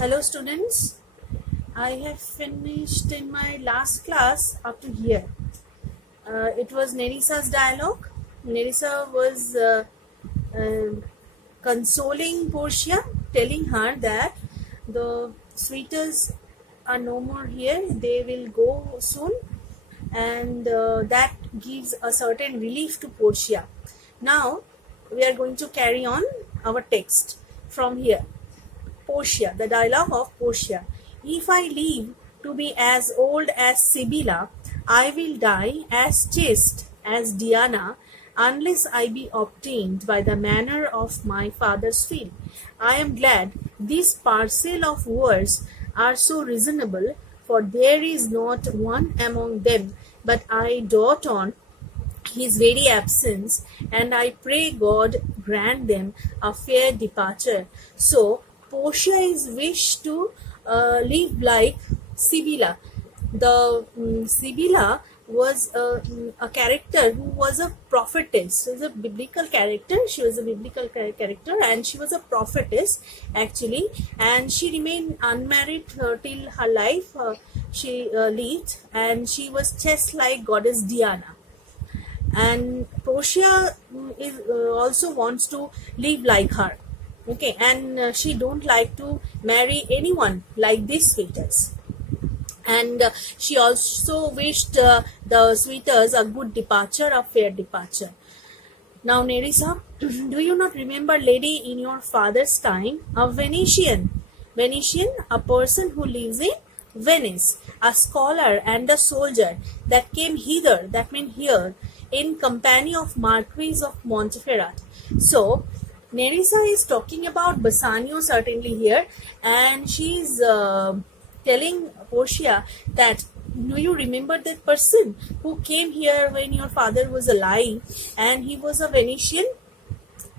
Hello students, I have finished in my last class up to here. It was Nerissa's dialogue. Nerissa was consoling Portia, telling her that the suitors are no more here, they will go soon, and that gives a certain relief to Portia. Now we are going to carry on our text from here. Portia, the dialogue of Portia. If I live to be as old as Sibylla, I will die as chaste as Diana, unless I be obtained by the manner of my father's will. I am glad this parcel of words are so reasonable, for there is not one among them but I dote on his very absence, and I pray God grant them a fair departure. So Portia is wished to live like Sibylla. The Sibylla was a character who was a prophetess. She was a biblical character. She was a biblical character, and she was a prophetess actually. And she remained unmarried till her life. She lived, and she was just like goddess Diana. And Portia is also wants to live like her. Okay, and she don't like to marry anyone like these suitors. And she also wished the suitors a good departure, a fair departure. Now, Nerissa, do you not remember, lady, in your father's time, a Venetian, a person who lives in Venice, a scholar and a soldier that came hither, that means here, in company of Marquis of Montferrat. So Nerissa is talking about Bassanio certainly here, and she is telling Portia that, do you remember that person who came here when your father was alive, and he was a Venetian,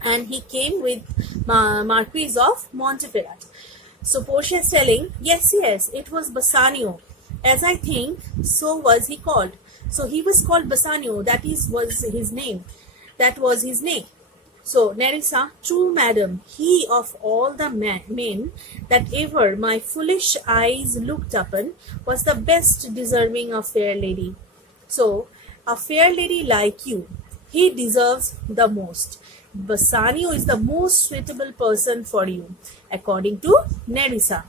and he came with Marquis of Montferrat. So Portia is telling, yes, it was Bassanio. As I think, so was he called. So he was called Bassanio, was his name. That was his name. So Nerissa, true madam, he of all the men that ever my foolish eyes looked upon was the best deserving a fair lady. So a fair lady like you, he deserves the most. Bassanio is the most suitable person for you, according to Nerissa.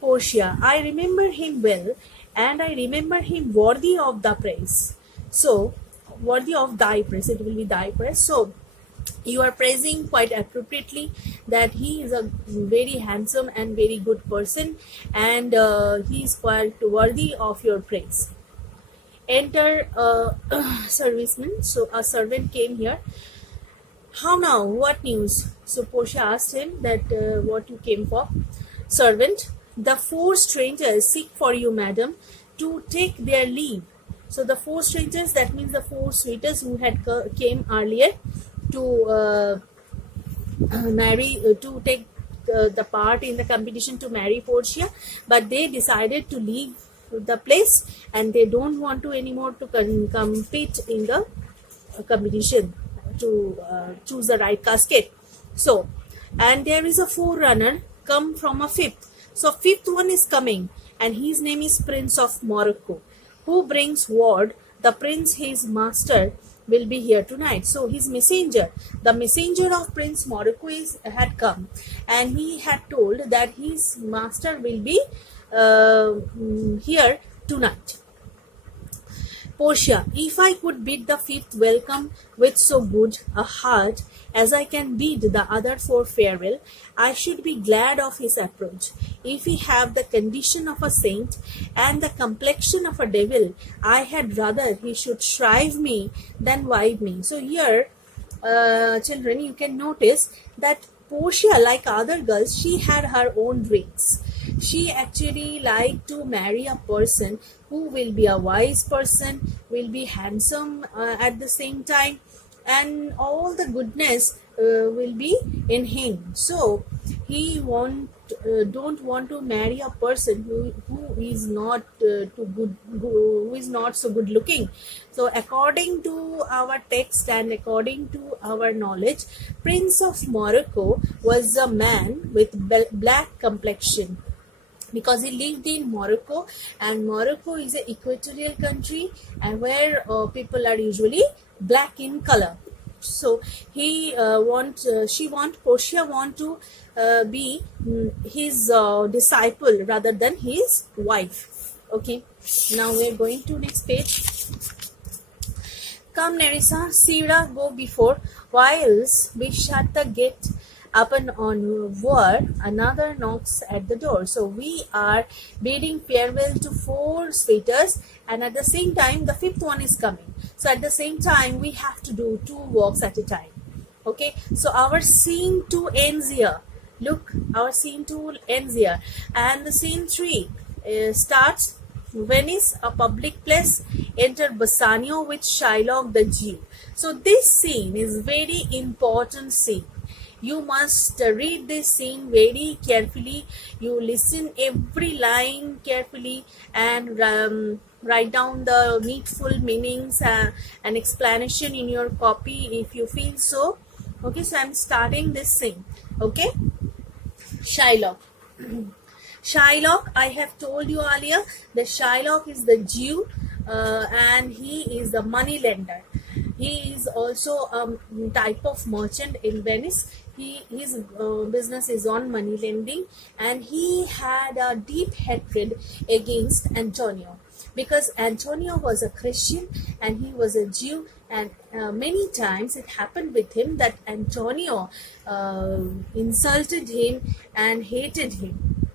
Portia, I remember him well, and I remember him worthy of the praise. So worthy of thy praise, it will be thy praise. So you are praising quite appropriately that he is a very handsome and very good person, and he is quite worthy of your praise. Enter a serviceman. So a servant came here. How now? What news? So Portia asked him that what you came for. Servant, the 4 strangers seek for you, madam, to take their leave. So the 4 strangers, that means the 4 suitors who had came earlier to take the part in the competition to marry Portia, but they decided to leave the place, and they don't want to anymore to compete in the competition to choose the right casket. So, and there is a forerunner come from a 5th. So 5th one is coming, and his name is Prince of Morocco, who brings word the prince, his master, will be here tonight. So his messenger, the messenger of Prince Morocco had come, and he had told that his master will be here tonight. Portia, if I could bid the 5th welcome with so good a heart as I can bid the other 4 farewell, I should be glad of his approach. If he have the condition of a saint and the complexion of a devil, I had rather he should shrive me than wive me. So here, children, you can notice that Portia, like other girls, she had her own dreams. She actually liked to marry a person who will be a wise person, will be handsome at the same time, and all the goodness will be in him. So he want don't want to marry a person who is not too good, who is not so good looking. So according to our text and according to our knowledge, Prince of Morocco was a man with black complexion, because he lived in Morocco, and Morocco is an equatorial country and where people are usually black in color. So Portia want to be his disciple rather than his wife. Okay, now we are going to next page. Come, Nerissa, Sira, go before, whilst we shut the gate upon onward. Another knocks at the door. So we are bidding farewell to 4 suitors, and at the same time the 5th one is coming. So at the same time we have to do 2 walks at a time. Okay, so our scene 2 ends here. Look, our scene 2 ends here, and the scene 3 starts Venice, a public place. Enter Bassanio with Shylock the Jew. So this scene is very important scene. You must read this scene very carefully. You listen every line carefully and write down the needful meanings and explanation in your copy if you feel so. Okay, so I'm starting this scene. Okay, Shylock. Shylock, I have told you earlier that Shylock is the Jew and he is the money lender. He is also a type of merchant in Venice. His business is on money lending, and he had a deep hatred against Antonio, because Antonio was a Christian and he was a Jew, and many times it happened with him that Antonio insulted him and hated him,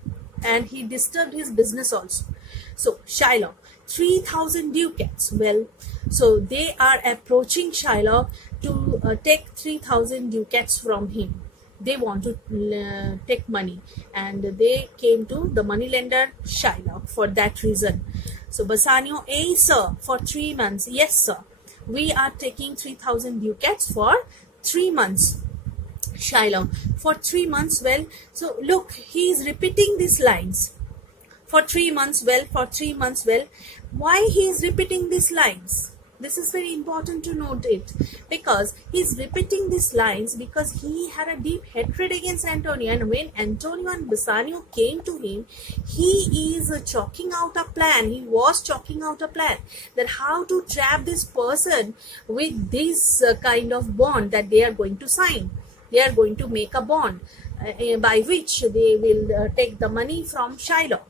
and he disturbed his business also. So Shylock, 3,000 ducats. Well, so they are approaching Shylock to take 3,000 ducats from him. They want to take money, and they came to the moneylender Shylock for that reason. So Bassanio, sir, for 3 months. Yes, sir. We are taking 3,000 ducats for 3 months. Shylock, for 3 months. Well, so look, he is repeating these lines. For 3 months. Well, for 3 months. Well, why he is repeating these lines? This is very important to note it, because he is repeating these lines because he had a deep hatred against Antonio, and when Antonio and Bassanio came to him, he is chalking out a plan. He was chalking out a plan that how to trap this person with this kind of bond that they are going to sign. They are going to make a bond by which they will take the money from Shylock.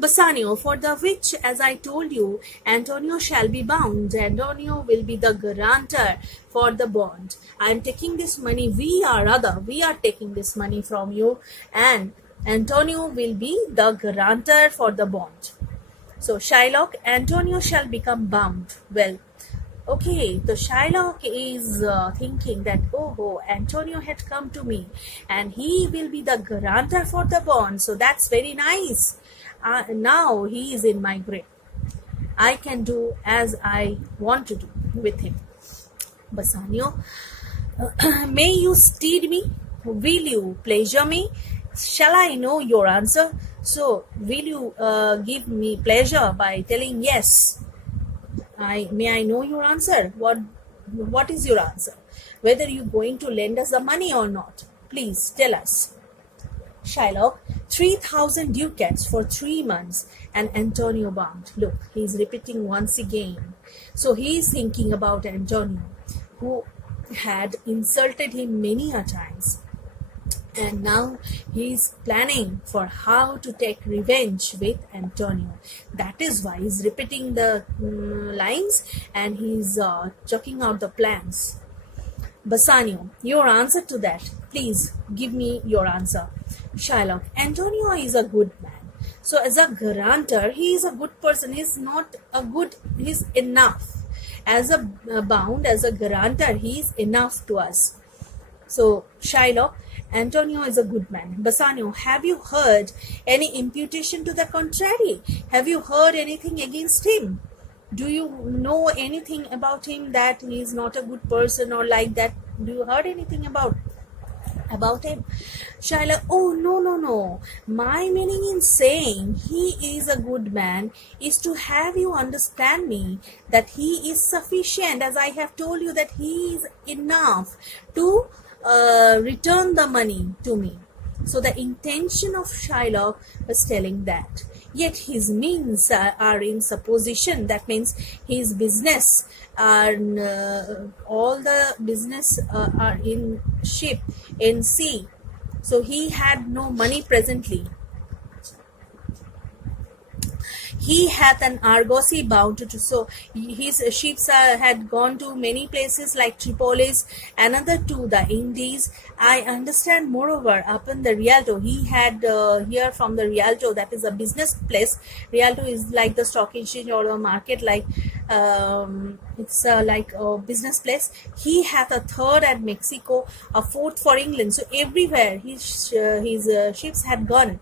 Bassanio, for the which, as I told you, Antonio shall be bound. Antonio will be the guarantor for the bond. I am taking this money, we are taking this money from you, and Antonio will be the guarantor for the bond. So Shylock, Antonio shall become bound. Well, okay, the Shylock is thinking that, oh, Antonio had come to me and he will be the guarantor for the bond. So that's very nice. Now he is in my grip. I can do as I want to do with him. Bassanio, may you steed me? Will you pleasure me? Shall I know your answer? So will you give me pleasure by telling yes? May I know your answer? What is your answer? Whether you going to lend us the money or not? Please tell us. Shylock, 3,000 ducats for 3 months, and Antonio bound. Look, he is repeating once again. So he is thinking about Antonio, who had insulted him many a times. And now he is planning for how to take revenge with Antonio. That is why he is repeating the lines, and he is chalking out the plans. Bassanio, your answer to that. Please give me your answer. Shylock, Antonio is a good man. So as a guarantor, he is a good person. He is not a good, he is enough. As a bound, as a guarantor, he is enough to us. So Shylock, Antonio is a good man. Bassanio, have you heard any imputation to the contrary? Have you heard anything against him? Do you know anything about him that he is not a good person or like that? Do you heard anything about about him. Shylock, oh no. My meaning in saying he is a good man is to have you understand me that he is sufficient, as I have told you that he is enough to return the money to me. So the intention of Shylock was telling that. Yet his means are in supposition. That means his business and all the business are in ship, in sea. So he had no money presently. He hath an argosy bound to. So his ships had gone to many places like Tripolis, another to the Indies. I understand moreover upon the Rialto, he had here from the Rialto, that is a business place. Rialto is like the stock exchange or the market, like it's like a business place. He hath a third at Mexico, a fourth for England. So everywhere his ships had gone,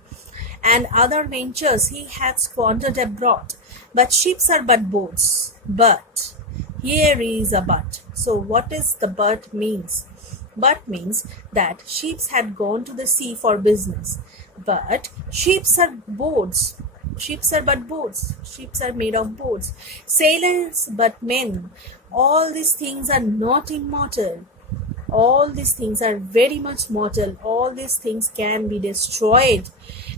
and other ventures he hath squandered abroad. But ships are but boats. But here is a but. So what is the but means? But means that ships had gone to the sea for business. But ships are boats. Ships are but boats. Ships are made of boats. Sailors but men. All these things are not immortal. All these things are very much mortal. All these things can be destroyed.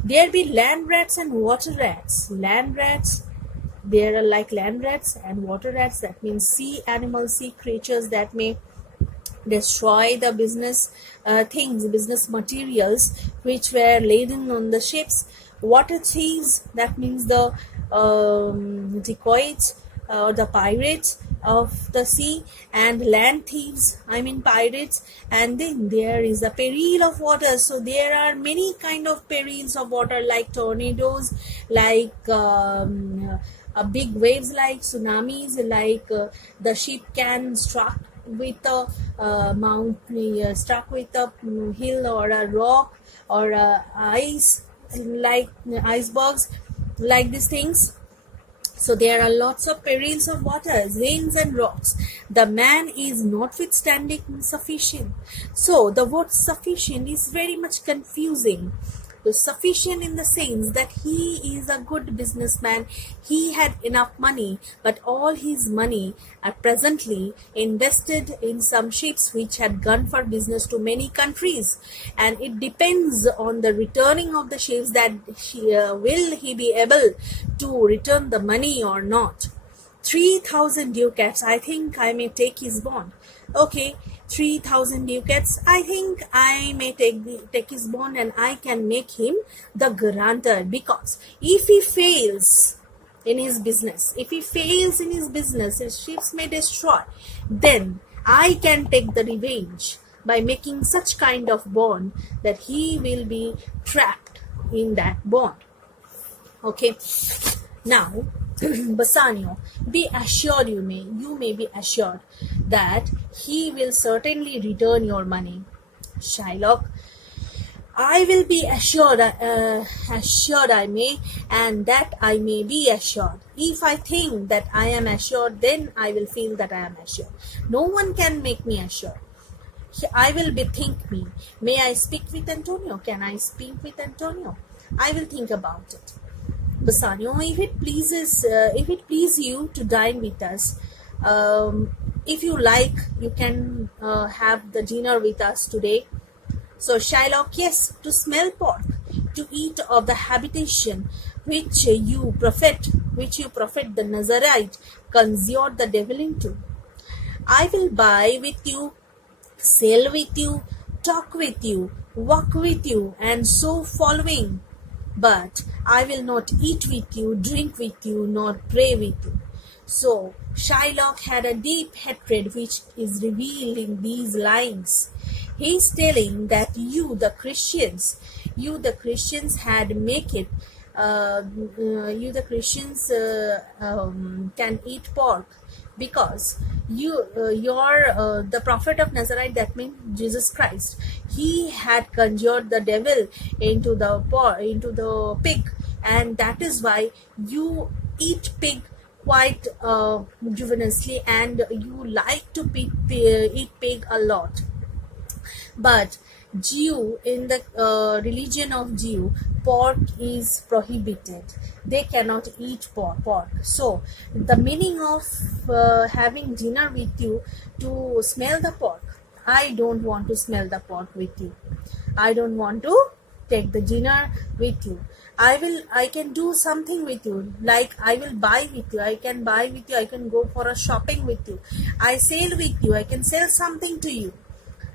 There be land rats and water rats. Land rats, there are like land rats, and water rats, that means sea animals, sea creatures that may destroy the business things, business materials which were laden on the ships. Water thieves, that means the dacoits or the pirates of the sea, and land thieves, I mean pirates. And then there is a peril of water. So there are many kind of perils of water, like tornadoes, like big waves, like tsunamis, like the ship can struck with a struck with a hill or a rock or ice, like icebergs, like these things. So there are lots of perils of water, winds and rocks. The man is notwithstanding sufficient. So the word sufficient is very much confusing. So sufficient in the sense that he is a good businessman. He had enough money, but all his money are presently invested in some ships which had gone for business to many countries. And it depends on the returning of the ships that will he be able to return the money or not. 3,000 ducats, I think I may take his bond. Okay, 3,000 ducats, I think I may take his bond, and I can make him the guarantor. Because if he fails in his business, his ships may destroy, then I can take the revenge by making such kind of bond that he will be trapped in that bond. Okay, now Bassanio, be assured, you may be assured that he will certainly return your money. Shylock, I will be assured I may, and that I may be assured. If I think that I am assured, then I will feel that I am assured. No one can make me assured. I will bethink me. May I speak with Antonio? Can I speak with Antonio? I will think about it. Bassanio, if it please you to dine with us, if you like, you can have the dinner with us today. So Shylock, yes, to smell pork, to eat of the habitation which you prophet the Nazarite conjured the devil into. I will buy with you, sail with you, talk with you, walk with you, and so following. But I will not eat with you, drink with you, nor pray with you. So Shylock had a deep hatred which is revealed in these lines. He is telling that you the Christians had make it, you the Christians can eat pork, because the prophet of Nazareth, that means Jesus Christ, he had conjured the devil into the pig, and that is why you eat pig quite juvenously, and you like to eat pig a lot. But Jew, in the religion of Jew, pork is prohibited. They cannot eat pork. So the meaning of having dinner with you to smell the pork. I don't want to smell the pork with you. I don't want to take the dinner with you. I can do something with you, like I will buy with you, I can buy with you, I can go for a shopping with you, I sell with you, I can sell something to you,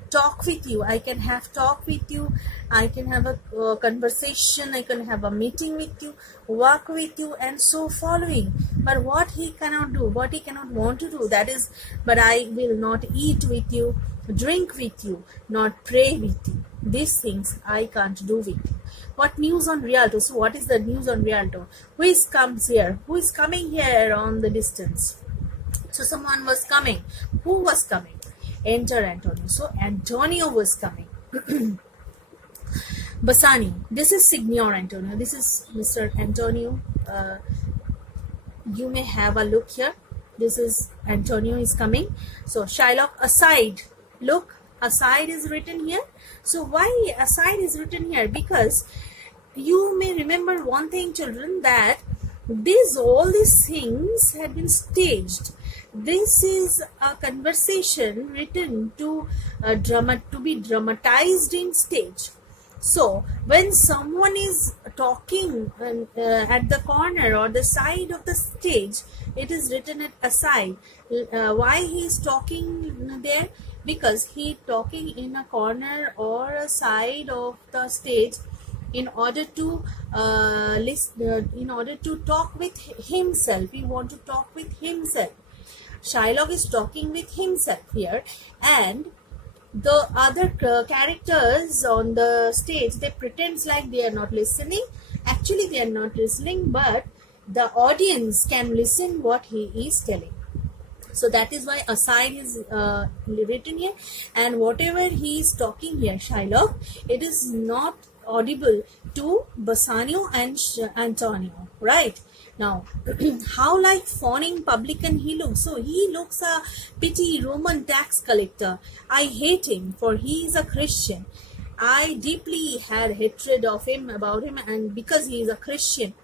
talk with you, I can have talk with you, I can have a conversation, I can have a meeting with you, work with you, and so following. But what he cannot do, what he cannot want to do, that is, but I will not eat with you, drink with you, not pray with you. These things I can't do with you. What news on Rialto? So what is the news on Rialto? Who comes here? Who is coming here on the distance? So someone was coming. Who was coming? Enter Antonio. So Antonio was coming. Bassanio. This is Signor Antonio. This is Mr. Antonio. You may have a look here. This is Antonio is coming. So Shylock, aside. Look, aside is written here. So why aside is written here? Because you may remember one thing, children, that all these things had been staged. This is a conversation written to be dramatized in stage. So when someone is talking at the corner or the side of the stage, it is written at aside. Why he is talking there? Because he talking in a corner or a side of the stage in order to in order to talk with himself. He want to talk with himself. Shylock is talking with himself here, and the other characters on the stage, they pretend like they are not listening. Actually they are not listening, but the audience can listen what he is telling. So that is why aside is written here, and whatever he is talking here, Shylock, it is not audible to Bassanio and Antonio, right? Now, how like fawning publican he looks. So he looks a petty Roman tax collector. I hate him, for he is a Christian. I deeply had hatred of him, about him, and because he is a Christian.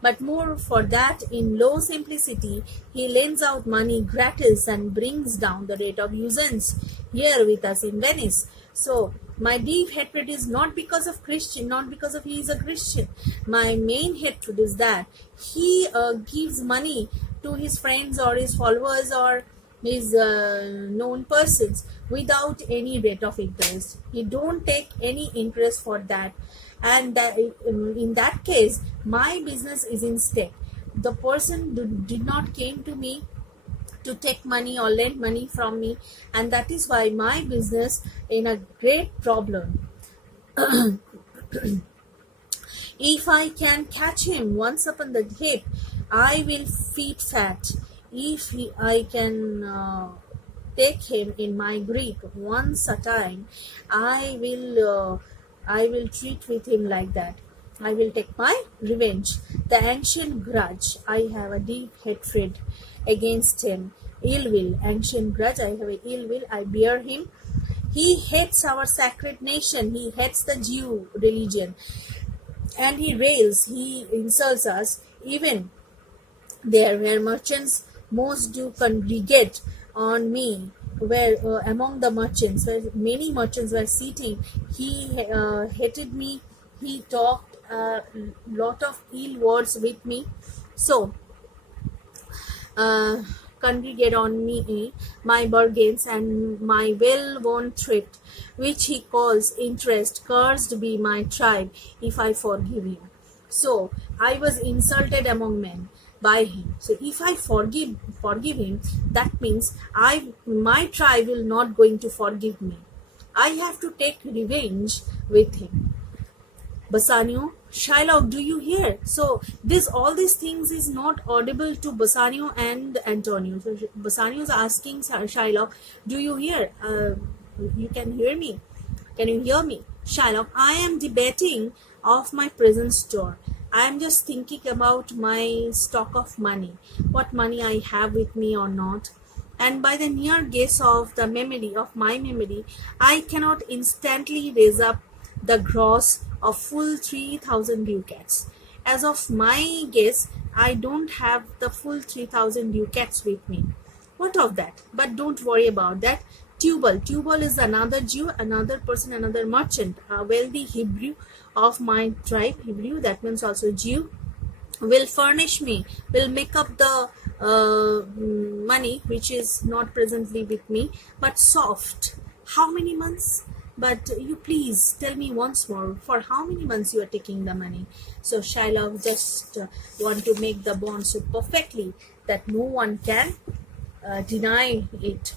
But more for that, in low simplicity, he lends out money gratis and brings down the rate of usance here with us in Venice. So my deep hatred is not because of Christian, not because of he is a Christian. My main hatred is that he gives money to his friends or his followers or his known persons without any rate of interest. He don't take any interest for that. And that, in that case, my business is in stake. The person did not came to me to take money or lend money from me, and that is why my business in a great problem. If I can catch him once upon the hip, I will feed fat. If I can take him in my grip once a time, I will treat with him like that. I will take my revenge. The ancient grudge, I have a deep hatred against him. Ill will, ancient grudge, I have a ill will, I bear him. He hates our sacred nation. He hates the Jew religion. And he rails, he insults us. Even there where merchants most do congregate on me, where among the merchants, where many merchants were sitting, he hated me. He talked a lot of ill words with me. So congregate on me my bargains and my well-worn thrift, which he calls interest. Cursed be my tribe if I forgive him. So I was insulted among men by him. So if I forgive him, that means my tribe will not going to forgive me. I have to take revenge with him. Bassanio, Shylock, do you hear? So all these things is not audible to Bassanio and Antonio. So Bassanio is asking Shylock, do you hear? You can hear me. Can you hear me? Shylock, I am debating of my prison store. I am just thinking about my stock of money, what money I have with me or not. and by the near guess of the memory of my memory, I cannot instantly raise up the gross of full 3,000 ducats. As of my guess, I don't have the full 3,000 ducats with me. What of that? But don't worry about that. Tubal is another Jew, another person, another merchant, a wealthy Hebrew of my tribe. Hebrew, that means also Jew, will furnish me, will make up the money which is not presently with me, but soft. How many months? But you please tell me once more, for how many months you are taking the money? So Shylock just want to make the bond so perfectly that no one can deny it.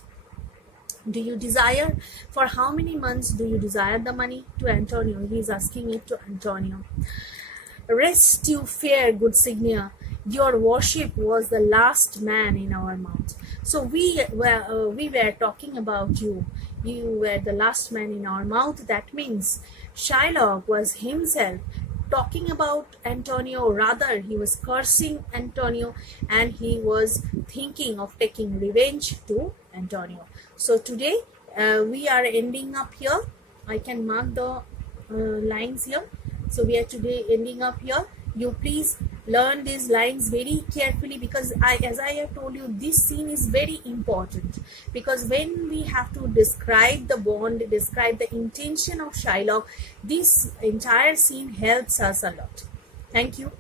Do you desire? For how many months do you desire the money? To Antonio. He is asking it to Antonio. Rest you fair, good Signia. Your worship was the last man in our mouth. So we were talking about you. You were the last man in our mouth. That means Shylock was himself talking about Antonio. Rather, he was cursing Antonio, and he was thinking of taking revenge to Antonio. So today we are ending up here. I can mark the lines here. So we are today ending up here. You please learn these lines very carefully, because as I have told you, this scene is very important, because when we have to describe the bond, describe the intention of Shylock, this entire scene helps us a lot. Thank you.